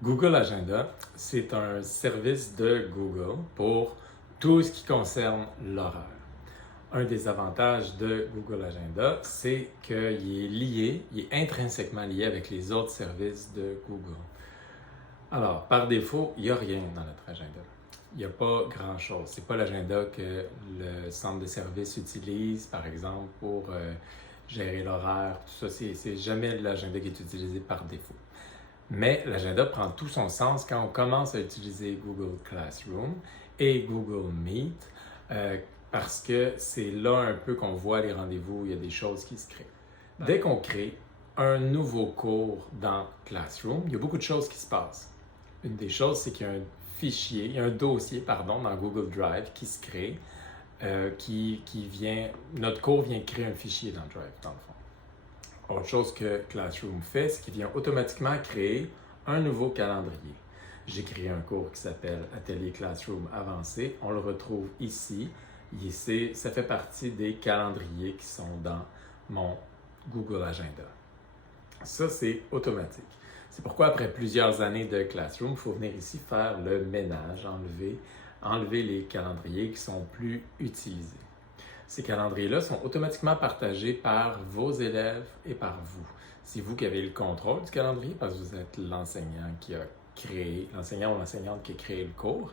Google Agenda, c'est un service de Google pour tout ce qui concerne l'horaire. Un des avantages de Google Agenda, c'est qu'il est lié, il est intrinsèquement lié avec les autres services de Google. Alors, par défaut, il n'y a rien dans notre agenda. Il n'y a pas grand-chose. Ce n'est pas l'agenda que le centre de service utilise, par exemple, pour gérer l'horaire, tout ça. C'est jamais l'agenda qui est utilisé par défaut. Mais l'agenda prend tout son sens quand on commence à utiliser Google Classroom et Google Meet parce que c'est là un peu qu'on voit les rendez-vous, il y a des choses qui se créent. Dès qu'on crée un nouveau cours dans Classroom, il y a beaucoup de choses qui se passent. Une des choses, c'est qu'il y a un fichier, il y a un dossier, pardon, dans Google Drive qui se crée, notre cours vient créer un fichier dans Drive, dans le fond. Autre chose que Classroom fait, c'est qu'il vient automatiquement créer un nouveau calendrier. J'ai créé un cours qui s'appelle Atelier Classroom avancé. On le retrouve ici. Ça fait partie des calendriers qui sont dans mon Google Agenda. Ça, c'est automatique. C'est pourquoi, après plusieurs années de Classroom, il faut venir ici faire le ménage, enlever les calendriers qui sont plus utilisés. Ces calendriers-là sont automatiquement partagés par vos élèves et par vous. C'est vous qui avez le contrôle du calendrier parce que vous êtes l'enseignant l'enseignant ou l'enseignante qui a créé le cours,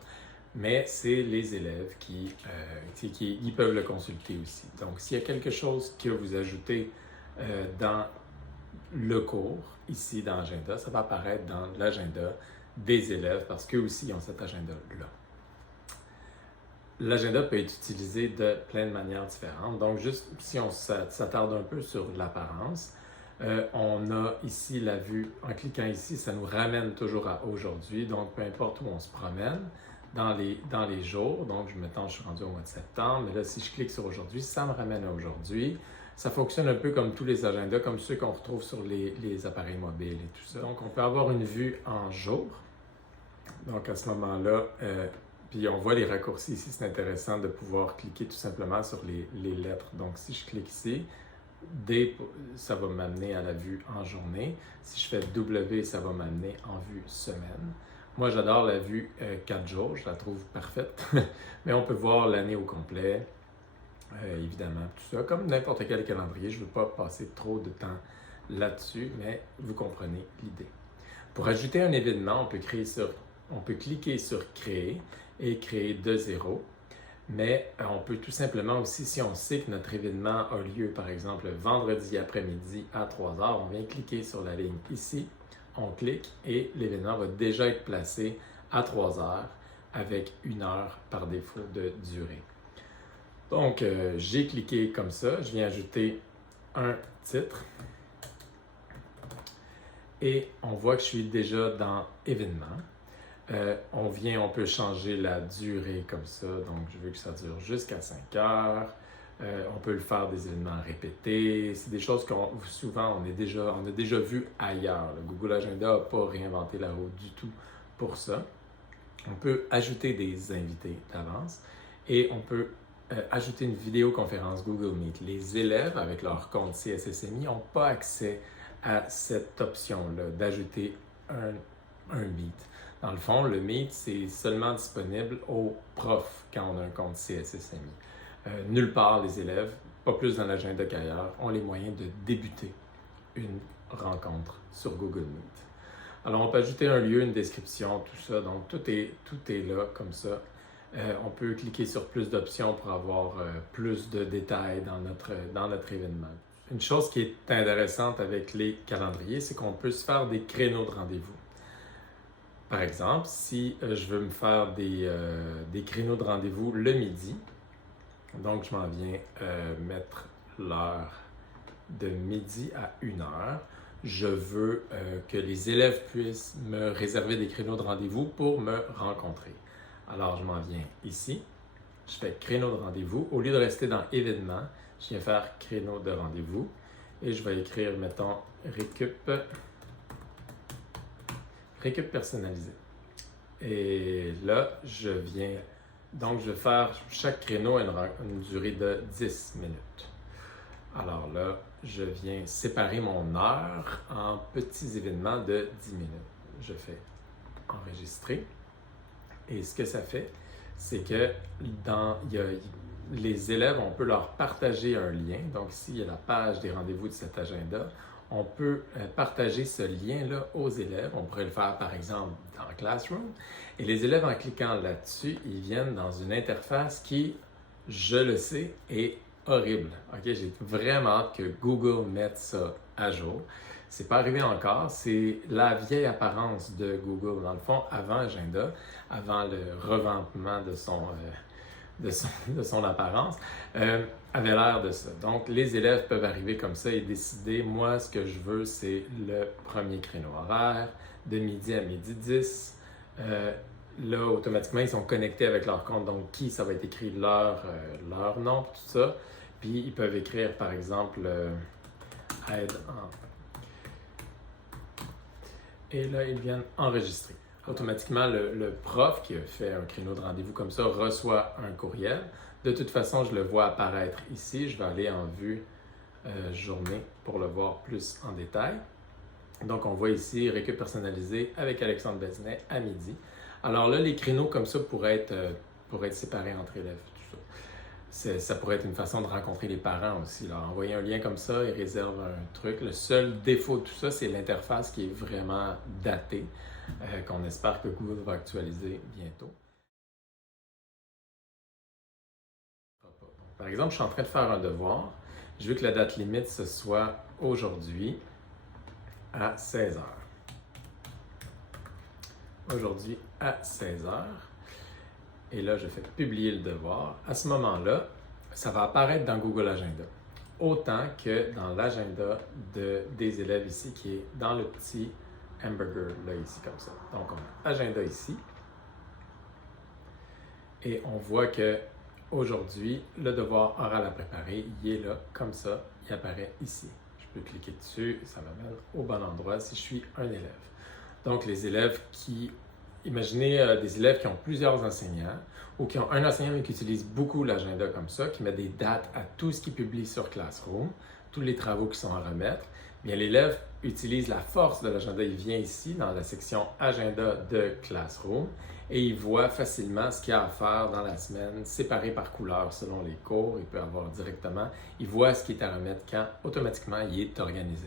mais c'est les élèves qui peuvent le consulter aussi. Donc, s'il y a quelque chose que vous ajoutez dans le cours, ici dans l'agenda, ça va apparaître dans l'agenda des élèves parce qu'eux aussi ont cet agenda-là. L'agenda peut être utilisé de plein de manières différentes. Donc, juste si on s'attarde un peu sur l'apparence, on a ici la vue, en cliquant ici, ça nous ramène toujours à aujourd'hui. Donc, peu importe où on se promène dans les jours. Donc, je suis rendu au mois de septembre, mais là, si je clique sur aujourd'hui, ça me ramène à aujourd'hui. Ça fonctionne un peu comme tous les agendas, comme ceux qu'on retrouve sur les appareils mobiles et tout ça. Donc, on peut avoir une vue en jour. Donc, à ce moment-là, puis on voit les raccourcis ici, c'est intéressant de pouvoir cliquer tout simplement sur les lettres. Donc si je clique ici, D, ça va m'amener à la vue en journée. Si je fais W, ça va m'amener en vue semaine. Moi, j'adore la vue 4 jours, je la trouve parfaite. Mais on peut voir l'année au complet, évidemment, tout ça. Comme n'importe quel calendrier, je ne veux pas passer trop de temps là-dessus, mais vous comprenez l'idée. Pour ajouter un événement, on peut cliquer sur Créer et créer de zéro. Mais on peut tout simplement aussi, si on sait que notre événement a lieu, par exemple, vendredi après-midi à 3 heures, on vient cliquer sur la ligne ici, on clique et l'événement va déjà être placé à 3 heures avec 1 heure par défaut de durée. Donc, j'ai cliqué comme ça, je viens ajouter un titre et on voit que je suis déjà dans événement. On peut changer la durée comme ça, donc je veux que ça dure jusqu'à 5 heures. On peut le faire des événements répétés. C'est des choses qu'on souvent on a déjà vu ailleurs. Le Google Agenda n'a pas réinventé la roue du tout pour ça. On peut ajouter des invités d'avance et on peut ajouter une vidéoconférence Google Meet. Les élèves avec leur compte CSSMI n'ont pas accès à cette option-là d'ajouter un Meet. Dans le fond, le Meet, c'est seulement disponible aux profs quand on a un compte CSSMI. Nulle part, les élèves, pas plus dans l'agenda qu'ailleurs, ont les moyens de débuter une rencontre sur Google Meet. Alors, on peut ajouter un lieu, une description, tout ça. Donc, tout est là comme ça. On peut cliquer sur plus d'options pour avoir plus de détails dans notre événement. Une chose qui est intéressante avec les calendriers, c'est qu'on peut se faire des créneaux de rendez-vous. Par exemple, si je veux me faire des créneaux de rendez-vous le midi, donc je m'en viens mettre l'heure de midi à 1 heure, je veux que les élèves puissent me réserver des créneaux de rendez-vous pour me rencontrer. Alors, je m'en viens ici, je fais créneau de rendez-vous. Au lieu de rester dans événements, je viens faire créneau de rendez-vous et je vais écrire, mettons, récup personnalisé. Et là, je vais faire chaque créneau une durée de 10 minutes. Alors là, je viens séparer mon heure en petits événements de 10 minutes. Je fais enregistrer. Et ce que ça fait, c'est que les élèves, on peut leur partager un lien. Donc ici, il y a la page des rendez-vous de cet agenda. On peut partager ce lien-là aux élèves. On pourrait le faire, par exemple, dans Classroom. Et les élèves, en cliquant là-dessus, ils viennent dans une interface qui, je le sais, est horrible. Okay? J'ai vraiment hâte que Google mette ça à jour. C'est pas arrivé encore, c'est la vieille apparence de Google. Dans le fond, avant Agenda, avant le revampement de son apparence, avait l'air de ça. Donc, les élèves peuvent arriver comme ça et décider, moi, ce que je veux, c'est le premier créneau horaire, de midi à midi 10. Là, automatiquement, ils sont connectés avec leur compte, donc ça va être écrit leur nom, tout ça. Puis, ils peuvent écrire, par exemple, aide en... Et là, ils viennent enregistrer. Automatiquement, le prof qui a fait un créneau de rendez-vous comme ça reçoit un courriel. De toute façon, je le vois apparaître ici. Je vais aller en vue journée pour le voir plus en détail. Donc, on voit ici récup personnalisé avec Alexandre Bézinet à midi. Alors là, les créneaux comme ça pourraient être séparés entre élèves. Tout ça. Ça pourrait être une façon de rencontrer les parents aussi. Là. Envoyer un lien comme ça, ils réservent un truc. Le seul défaut de tout ça, c'est l'interface qui est vraiment datée, qu'on espère que Google va actualiser bientôt. Par exemple, je suis en train de faire un devoir. Je veux que la date limite, ce soit aujourd'hui à 16 h. Aujourd'hui à 16 h. Et là, je fais publier le devoir. À ce moment-là, ça va apparaître dans Google Agenda. Autant que dans l'agenda des élèves ici, qui est dans le petit hamburger, là, ici, comme ça. Donc, on a agenda ici. Et on voit que aujourd'hui, le devoir oral à préparer, il est là, comme ça, il apparaît ici. Je peux cliquer dessus, ça m'amène au bon endroit si je suis un élève. Donc, les élèves imaginez des élèves qui ont plusieurs enseignants ou qui ont un enseignant mais qui utilise beaucoup l'agenda comme ça, qui met des dates à tout ce qu'il publie sur Classroom, tous les travaux qui sont à remettre. Bien, l'élève utilise la force de l'agenda. Il vient ici dans la section Agenda de Classroom et il voit facilement ce qu'il y a à faire dans la semaine, séparé par couleur selon les cours. Il peut avoir directement, il voit ce qui est à remettre quand automatiquement il est organisé.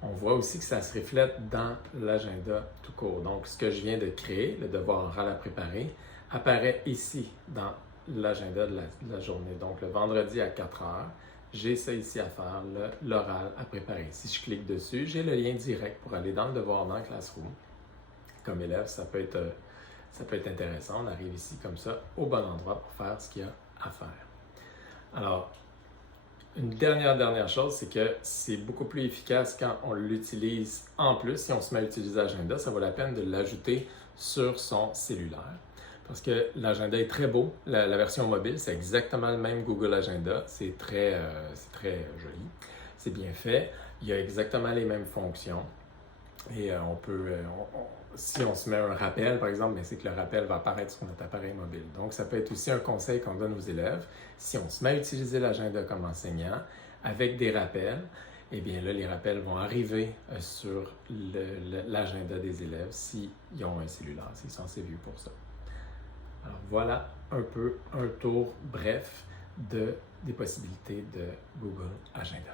On voit aussi que ça se reflète dans l'agenda tout court. Donc, ce que je viens de créer, le devoir oral à préparer, apparaît ici dans l'agenda de la journée. Donc, le vendredi à 4 h, j'ai ça ici à faire, l'oral à préparer. Si je clique dessus, j'ai le lien direct pour aller dans le devoir dans Classroom. Comme élève, ça peut être intéressant. On arrive ici comme ça, au bon endroit pour faire ce qu'il y a à faire. Alors, une dernière chose, c'est que c'est beaucoup plus efficace quand on l'utilise en plus. Si on se met à utiliser Agenda, ça vaut la peine de l'ajouter sur son cellulaire. Parce que l'agenda est très beau. La version mobile, c'est exactement le même Google Agenda. C'est très joli. C'est bien fait. Il y a exactement les mêmes fonctions. Et si on se met un rappel, par exemple, c'est que le rappel va apparaître sur notre appareil mobile. Donc, ça peut être aussi un conseil qu'on donne aux élèves. Si on se met à utiliser l'agenda comme enseignant avec des rappels, eh bien là, les rappels vont arriver sur l'agenda des élèves s'ils ont un cellulaire, s'ils sont assez vieux pour ça. Alors, voilà un peu un tour bref des possibilités de Google Agenda.